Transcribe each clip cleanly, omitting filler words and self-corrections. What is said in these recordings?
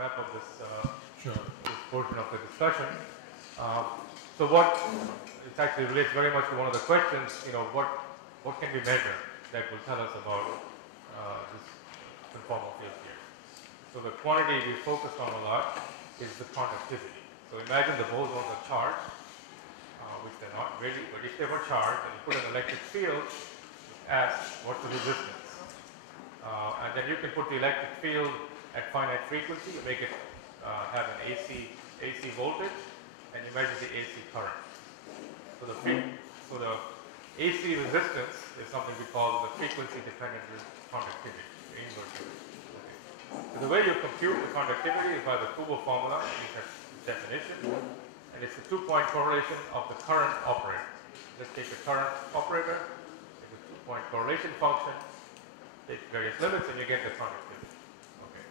wrap up this, Sure. this portion of the discussion. So what it actually relates very much to one of the questions. What can we measure that will tell us about this conformal field theory? So the quantity we focused on a lot is the conductivity. So imagine the bosons are charged, which they're not really, but if they were charged and you put an electric field, ask what's the resistance. And then you can put the electric field at finite frequency, you make it have an AC voltage, and you measure the AC current. So the AC resistance is something we call the frequency dependent conductivity, the inverse of it. Okay. So the way you compute the conductivity is by the Kubo formula, which has definition, and it's the two-point correlation of the current operator. Let's take the current operator, take a two-point correlation function, take various limits, and you get the conductivity. Okay.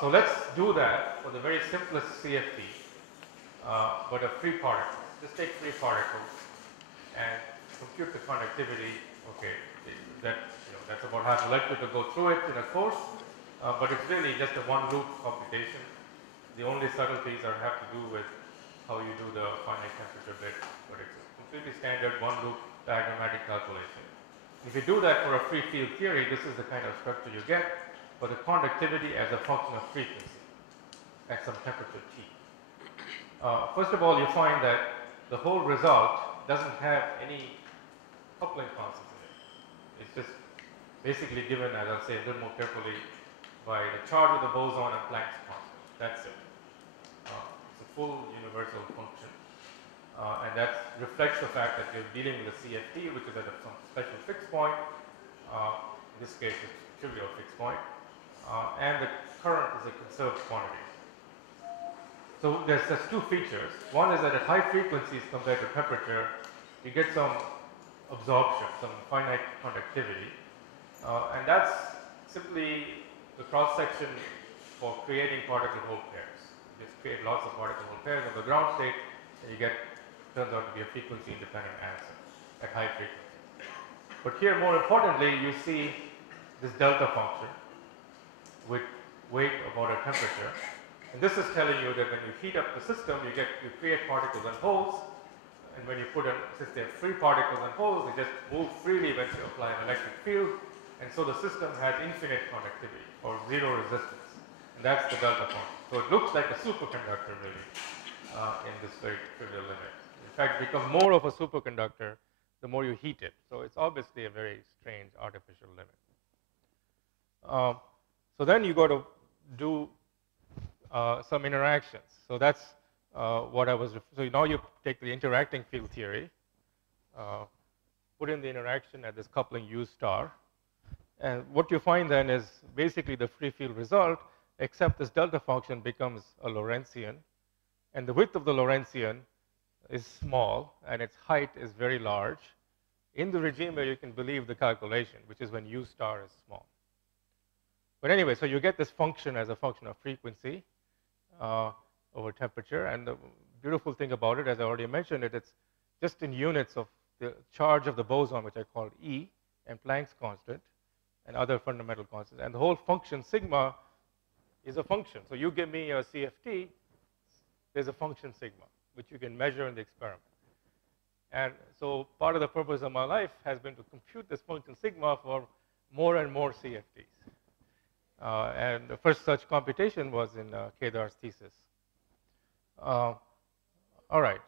So let's do that for the very simplest CFT, but of free particles. Just take free particles and compute the conductivity. Okay, that's about half electric to go through it in a course, but it's really just a one-loop computation. The only subtleties have to do with how you do the finite temperature bit, but it's a completely standard one-loop diagrammatic calculation. If you do that for a free field theory, this is the kind of structure you get for the conductivity as a function of frequency at some temperature T. First of all, you find that the whole result doesn't have any coupling constants in it. It's just basically given, as I'll say a little more carefully, by the charge of the boson and Planck's constant. That's it. It's a full universal function. And that reflects the fact that you're dealing with a CFT, which is at some special fixed point. In this case, it's a trivial fixed point. And the current is a conserved quantity. So there's just two features. One is that at high frequencies compared to temperature, you get some absorption, some finite conductivity. And that's simply the cross-section for creating particle-hole pairs. You just create lots of particle-hole pairs on the ground state, and you get, turns out to be a frequency-independent answer at high frequencies. But here, more importantly, you see this delta function with weight about a temperature. And this is telling you that when you heat up the system, you create particles and holes. And when you put in, since they're free particles and holes, they just move freely when you apply an electric field. And so the system has infinite conductivity or zero resistance. And that's the delta function. So it looks like a superconductor really in this very trivial limit. In fact, become more of a superconductor the more you heat it. So it's obviously a very strange artificial limit. So then you got to do some interactions. So that's what I was. So now you take the interacting field theory, put in the interaction at this coupling U star, and what you find then is basically the free field result, except this delta function becomes a Lorentzian, and the width of the Lorentzian is small, and its height is very large, in the regime where you can believe the calculation, which is when U star is small. But anyway, so you get this function as a function of frequency over temperature, and the beautiful thing about it, as I already mentioned it, it's just in units of the charge of the boson, which I called E, and Planck's constant, and other fundamental constants. And the whole function sigma is a function. So you give me a CFT, there's a function sigma, which you can measure in the experiment. And so part of the purpose of my life has been to compute this function sigma for more and more CFTs. And the first such computation was in Kedar's thesis. All right.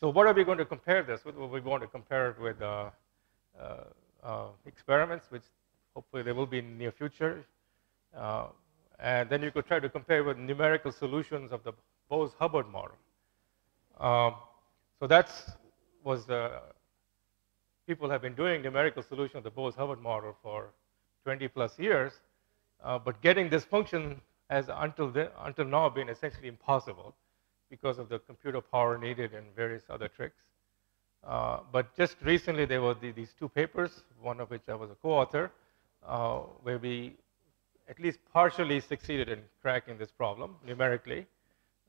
So what are we going to compare this with? Well, we want to compare it with experiments, which hopefully there will be in the near future. And then you could try to compare with numerical solutions of the Bose-Hubbard model. So that's people have been doing numerical solution of the Bose-Hubbard model for 20 plus years. But getting this function has until now been essentially impossible because of the computer power needed and various other tricks. But just recently there were these two papers, one of which I was a co-author, where we at least partially succeeded in cracking this problem numerically.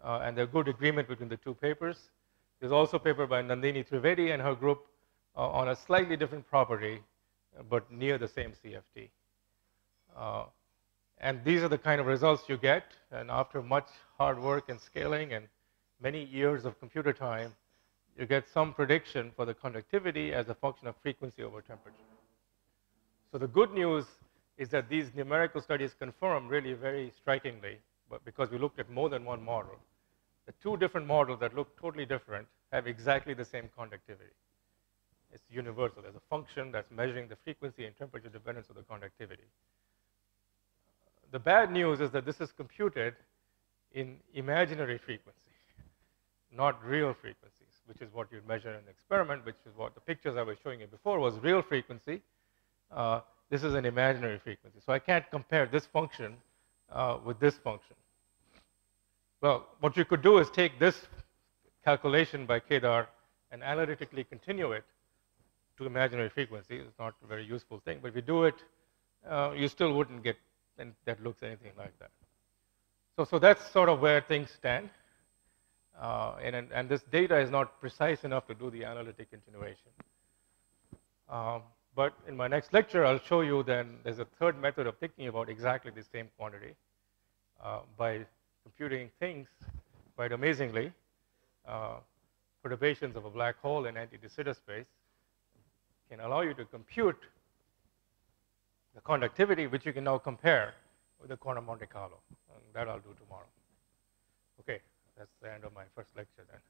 And there's good agreement between the two papers. There's also a paper by Nandini Trivedi and her group on a slightly different property, but near the same CFT. And these are the kind of results you get. And after much hard work and scaling and many years of computer time, you get some prediction for the conductivity as a function of frequency over temperature. So the good news is that these numerical studies confirm really very strikingly, but because we looked at more than one model, the two different models that look totally different have exactly the same conductivity. It's universal. There's a function that's measuring the frequency and temperature dependence of the conductivity. The bad news is that this is computed in imaginary frequency, not real frequencies, which is what you'd measure in an experiment, which is what the pictures I was showing you before was real frequency. This is an imaginary frequency. So I can't compare this function with this function. Well, what you could do is take this calculation by Kedar and analytically continue it to imaginary frequency. It's not a very useful thing, but if you do it, you still wouldn't get and that looks anything like that. So that's sort of where things stand. And this data is not precise enough to do the analytic continuation. But in my next lecture, I'll show you then there's a third method of thinking about exactly the same quantity by computing things quite amazingly. Perturbations of a black hole in anti-de Sitter space can allow you to compute the conductivity, which you can now compare with the quantum Monte Carlo. And that I'll do tomorrow. Okay, that's the end of my first lecture then.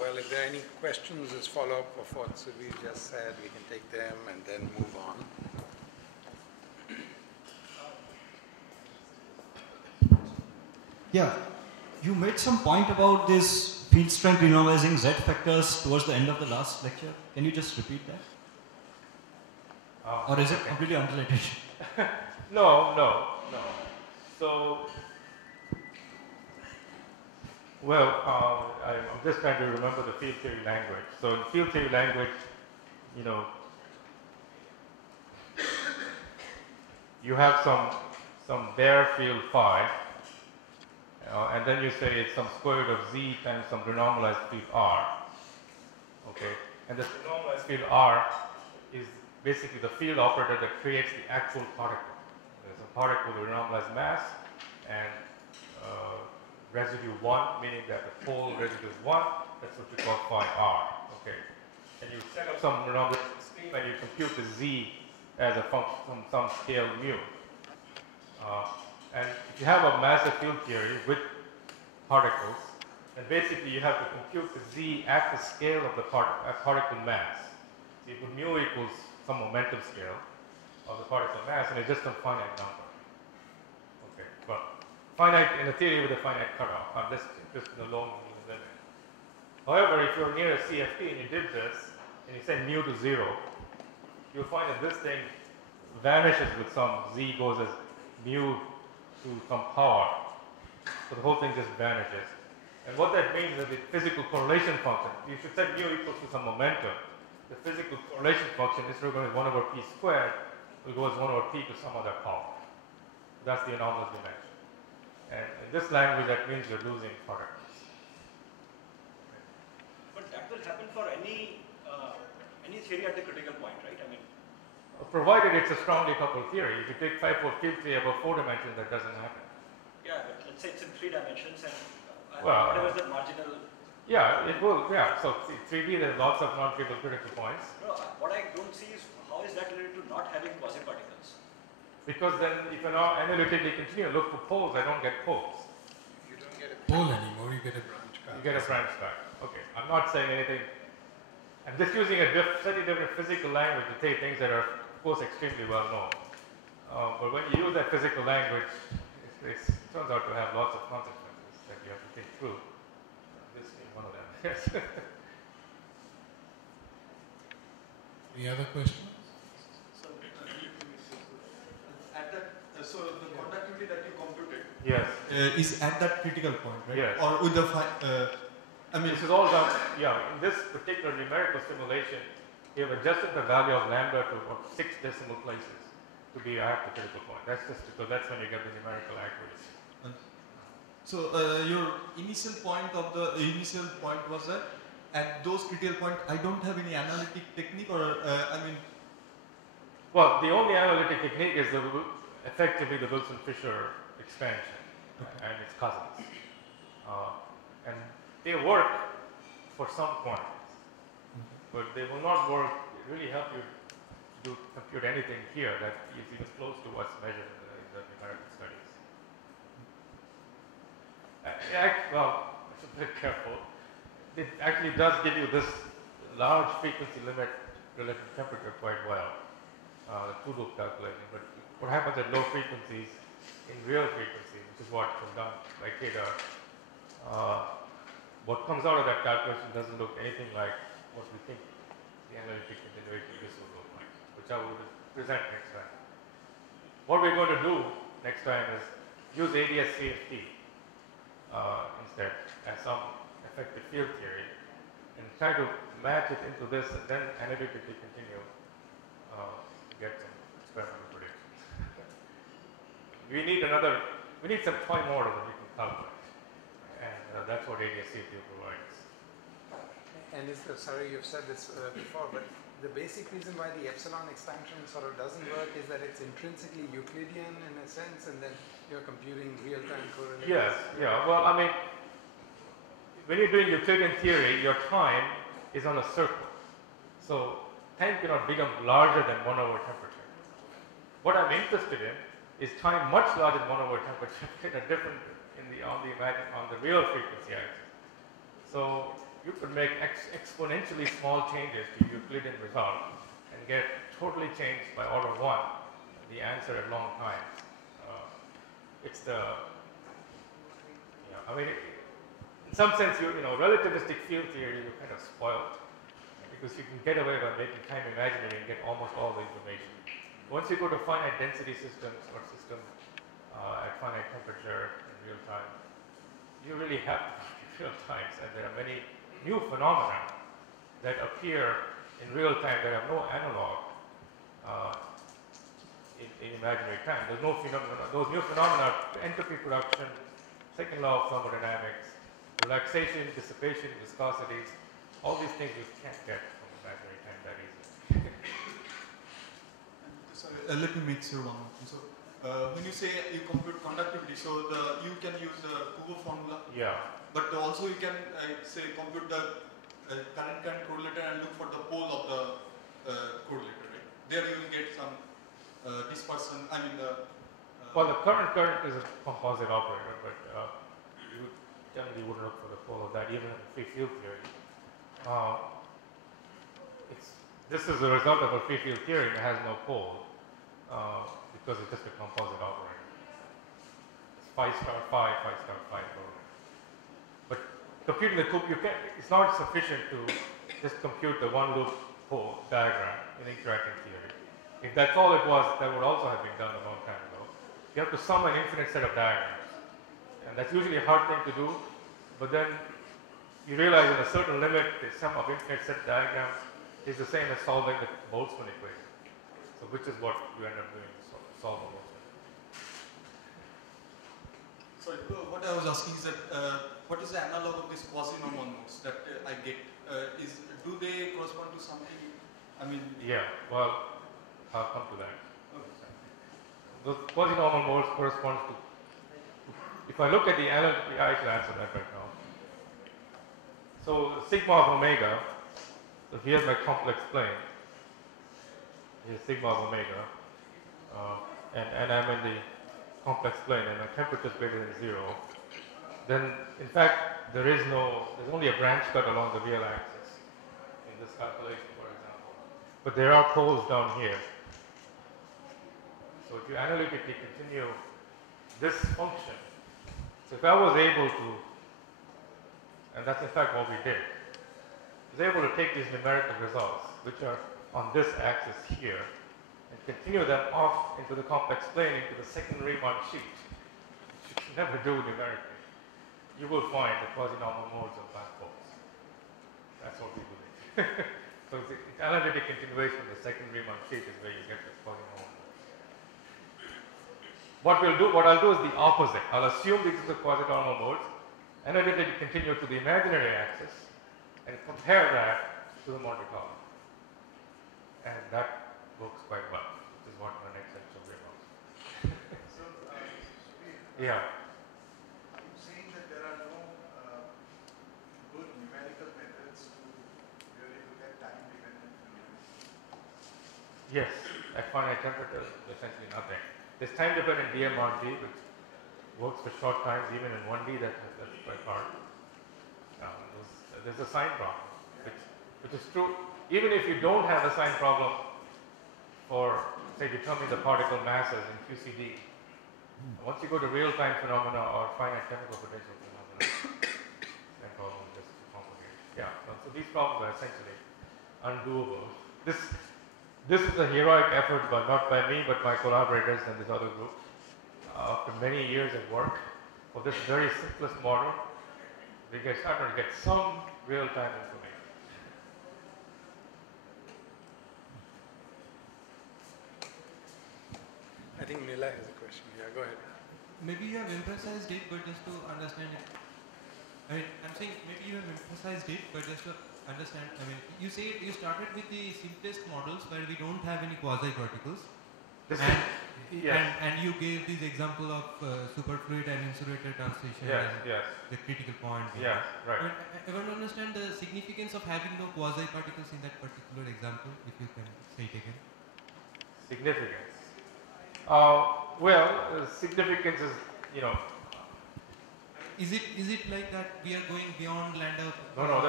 Well, if there are any questions as follow-up of what Subir just said, we can take them and then move on. Yeah, you made some point about this field strength renormalizing Z factors towards the end of the last lecture. Can you just repeat that? Or is it completely unrelated? No. So, well, I'm just trying to remember the field theory language. So in field theory language, you have some bare field phi, and then you say it's some square root of z times some renormalized field r. Okay, and this renormalized field r is basically the field operator that creates the actual particle. There's a particle with a renormalized mass and residue 1, meaning that the pole residue is 1. That's what you call phi r. Okay, and you set up some renormalization scheme and you compute the z as a function from some scale mu. And if you have a massive field theory with particles, then basically you have to compute the z at the scale of the particle mass. So you put mu equals some momentum scale of the particle mass, and it's just a finite number. Okay, well, finite in a theory with a finite cutoff. I'm just interested in the low limit. However, if you're near a CFT and you did this, and you set mu to 0, you'll find that this thing vanishes with some z goes as mu to some power. So the whole thing just vanishes. And what that means is that the physical correlation function, you should set mu equals to some momentum. The physical correlation function, instead of going as 1 over p squared, will go as 1 over p to some other power. That's the anomalous dimension. And in this language, that means you're losing particles. But that will happen for any theory at the critical point, right? I mean, provided it's a strongly coupled theory. If you take 5-4 field theory above 4 dimensions, that doesn't happen. Yeah, but let's say it's in 3 dimensions and well, whatever is the marginal. Yeah, it will. Yeah, so 3D, there's lots of non-trivial critical points. No, what I don't see is how is that related to not having quasi-particles? Because then, if you now analytically continue, look for poles, I don't get poles. You don't get a pole anymore, you get a branch back. You get a branch back. Okay, I'm not saying anything. I'm just using a slightly different physical language to say things that are, of course, extremely well known. But when you use that physical language, it turns out to have lots of consequences that you have to think through. This is one of them. Yes. Any other questions? So, so the conductivity that you computed Yes. is at that critical point, right? Yes. Or with the This is all done, in this particular numerical simulation, we have adjusted the value of lambda to about 6 decimal places to be at the critical point. That's just because that's when you get the numerical accuracy. So your initial point was that at those critical point, I don't have any analytic technique or, Well, the only analytic technique is effectively the Wilson-Fisher expansion and its cousins. And they work for some quantities, but they will not work, really help you to compute anything here that is even close to what's measured in the numerical studies. Well, I should be careful. It actually does give you this large frequency limit relative to temperature quite well, the two-loop calculation. But what happens at low frequencies in real frequency, which is what was done by theta, what comes out of that calculation doesn't look anything like what we think the analytic continuation of this will look like, which I will present next time. What we're going to do next time is use ADS-CFT instead as some effective field theory and try to match it into this and then analytically continue to get some experimental predictions. we need some toy model that we can calculate. And that's what ADS-CFT provides. And sorry, you've said this before, but the basic reason why the epsilon expansion sort of doesn't work is that it's intrinsically Euclidean in a sense, and then you're computing real-time correlations. Yes, yeah. Well, I mean, when you're doing Euclidean theory, your time is on a circle. So time cannot become larger than 1 over temperature. What I'm interested in is time much larger than 1 over temperature in a different on the real frequency axis. So you could make exponentially small changes to Euclidean result and get totally changed by order 1 the answer at long time. It's the, I mean, in some sense, relativistic field theory, you're kind of spoiled because you can get away by making time imaginary and get almost all the information. Once you go to finite density systems or systems at finite temperature in real time, you really have to be real times, and there are many new phenomena that appear in real time that have no analog in imaginary time. There's no phenomena. Those new phenomena are entropy production, second law of thermodynamics, relaxation, dissipation, viscosities, all these things you can't get from imaginary time that easily. Sorry, let me make sure one more thing. So, when you say you compute conductivity, so you can use the Kubo formula. Yeah. But also you can say compute the current correlator and look for the pole of the correlator. Right? There you will get some dispersion. I mean the. Well, the current is a composite operator, but you generally wouldn't look for the pole of that, even in free field theory. This is a result of a free field theory that has no pole because it's just a composite operator. It's phi star phi star phi correlator. But computing the coupe, it's not sufficient to just compute the one loop pole diagram in interacting theory. If that's all it was, that would also have been done a long time ago. You have to sum an infinite set of diagrams. And that's usually a hard thing to do, but then you realize in a certain limit, the sum of infinite set diagrams is the same as solving the Boltzmann equation. So which is what you end up doing, solve the Boltzmann. Sorry, what I was asking is that what is the analog of these quasi-normal modes that I get? Do they correspond to something? I mean. Yeah. Well, I'll come to that. Okay. Those quasi-normal modes correspond to. If I look at the analog, I should answer that right now. So sigma of omega. So here's my complex plane. Here's sigma of omega, and I'm in the complex plane, and my temperature is greater than 0. Then, in fact, there's only a branch cut along the real axis in this calculation, for example. But there are poles down here. So if you analytically continue this function, so if I was able to, and that's in fact what we did, was able to take these numerical results, which are on this axis here, and continue them off into the complex plane, into the second Riemann sheet, which you can never do numerically, you will find the quasi-normal modes of black holes. That's what we believe. So the analytic continuation of the second Riemann sheet is where you get the quasi-normal modes. What I'll do is the opposite. I'll assume these are the quasi-normal modes, analytically continue to the imaginary axis, and compare that to the Monte Carlo. And that works quite well, which is what my next lecture will be about. So, Subir, Yeah. are you saying that there are no good numerical methods to really look at time-dependent phenomena? Yes, at finite temperature, essentially nothing. There's time-dependent DMRG, which works for short times, even in 1D, that's quite hard. There's a sign problem, which is true. Even if you don't have a sign problem for, say, determining the particle masses in QCD, once you go to real-time phenomena or finite chemical potential phenomena, that problem is just too complicated. Yeah, so these problems are essentially undoable. This is a heroic effort, but not by me, but my collaborators and this other group. After many years of work for this very simplest model, we get started to get some real-time information. I think Nila has a question. Yeah, go ahead. Maybe you have emphasized it, but just to understand it. I mean, I'm saying maybe you have emphasized it, but just to understand, I mean, you say you started with the simplest models where we don't have any quasi-particles. And you gave this example of superfluid and insulator transition and the critical point. Yes, right. I mean, I want to understand the significance of having no quasi-particles in that particular example, if you can say it again. Significance. Significance is, Is it like that we are going beyond Landau? No,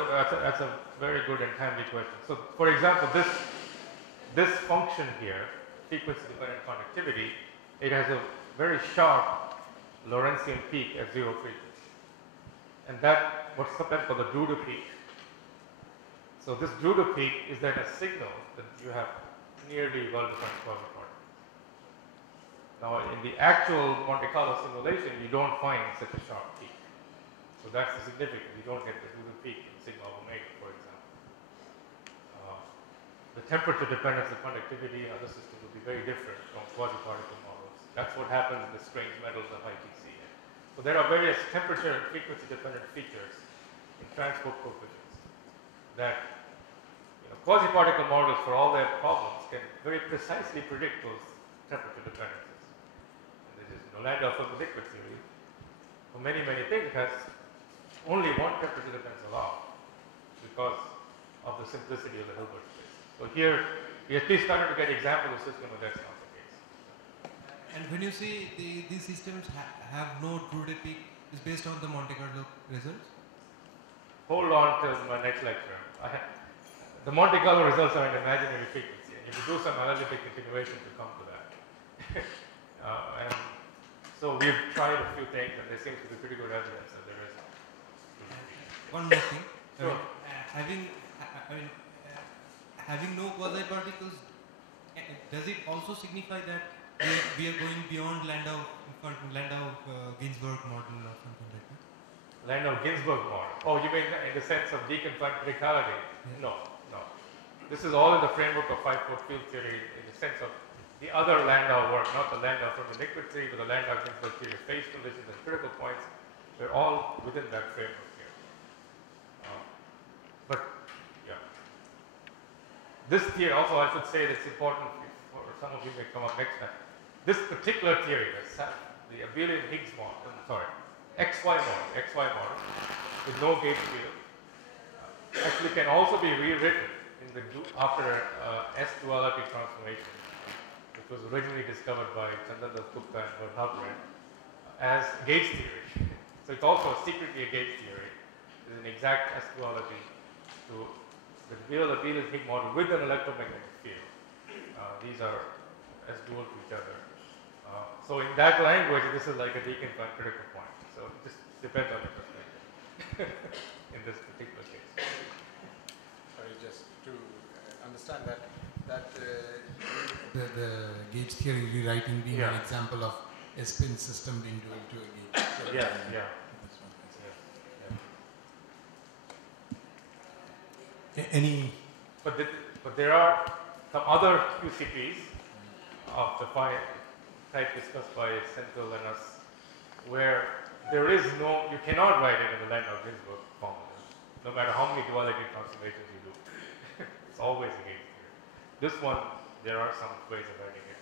that's a very good and timely question. So, for example, this function here, frequency-dependent conductivity, it has a very sharp Lorentzian peak at zero frequency. And that, what's sometimes called the Drude peak. So this Drude peak is then a signal that you have nearly well-defined quasi-particles. Now, in the actual Monte Carlo simulation, you don't find such a sharp peak. So that's the significance. You don't get the Drude peak in sigma omega, for example. The temperature dependence of conductivity in other systems will be very different from quasi-particle models. That's what happens in the strange metals of ITC. So there are various temperature and frequency dependent features in transport coefficients that quasi-particle models, for all their problems, can very precisely predict those temperature dependencies. And this is Landau from the liquid theory. For many, many things, it has only one temperature dependence allowed because of the simplicity of the Hilbert space. So here, we at least started to get examples of systems where that's not the case. And when you say these systems have no Drude peak, is based on the Monte Carlo results? Hold on till my next lecture. The Monte Carlo results are an imaginary frequency, and you have to do some analytic continuation to come to that. And so we've tried a few things, and there seems to be pretty good evidence that there is. One more thing. Sure. Having no quasi-particles, does it also signify that we are going beyond Landau Ginsburg model or something like that? Landau Ginsburg model. Oh, you mean in the sense of deconfined criticality? Yeah. No. This is all in the framework of 5-foot field theory in the sense of the other Landau work, not the Landau from the liquid theory, but the Landau Ginsburg theory of phase conditions and critical points. They're all within that framework here. This theory also, I should say, that's important for some of you may come up next time. This particular theory, the abelian Higgs model, XY model, with no gauge field, actually can also be rewritten after S-duality transformation, which was originally discovered by Chandradas Gupta and Bert Halperin, as gauge theory. So it's also secretly a gauge theory. It's an exact S-duality to the real abelian Higgs model with an electromagnetic field. These are as dual to each other. So in that language, this is like a deconfined critical point. So it just depends on your perspective in this particular case. Sorry, just to understand that the gauge theory rewriting being an example of a spin system being dual to a gauge. Yeah. But there are some other QCPs of the type discussed by Senthil and us, where there is you cannot write it in the Landau Ginsburg formula. no matter how many duality transformations you do. It's always a game theory. This one, there are some ways of writing it.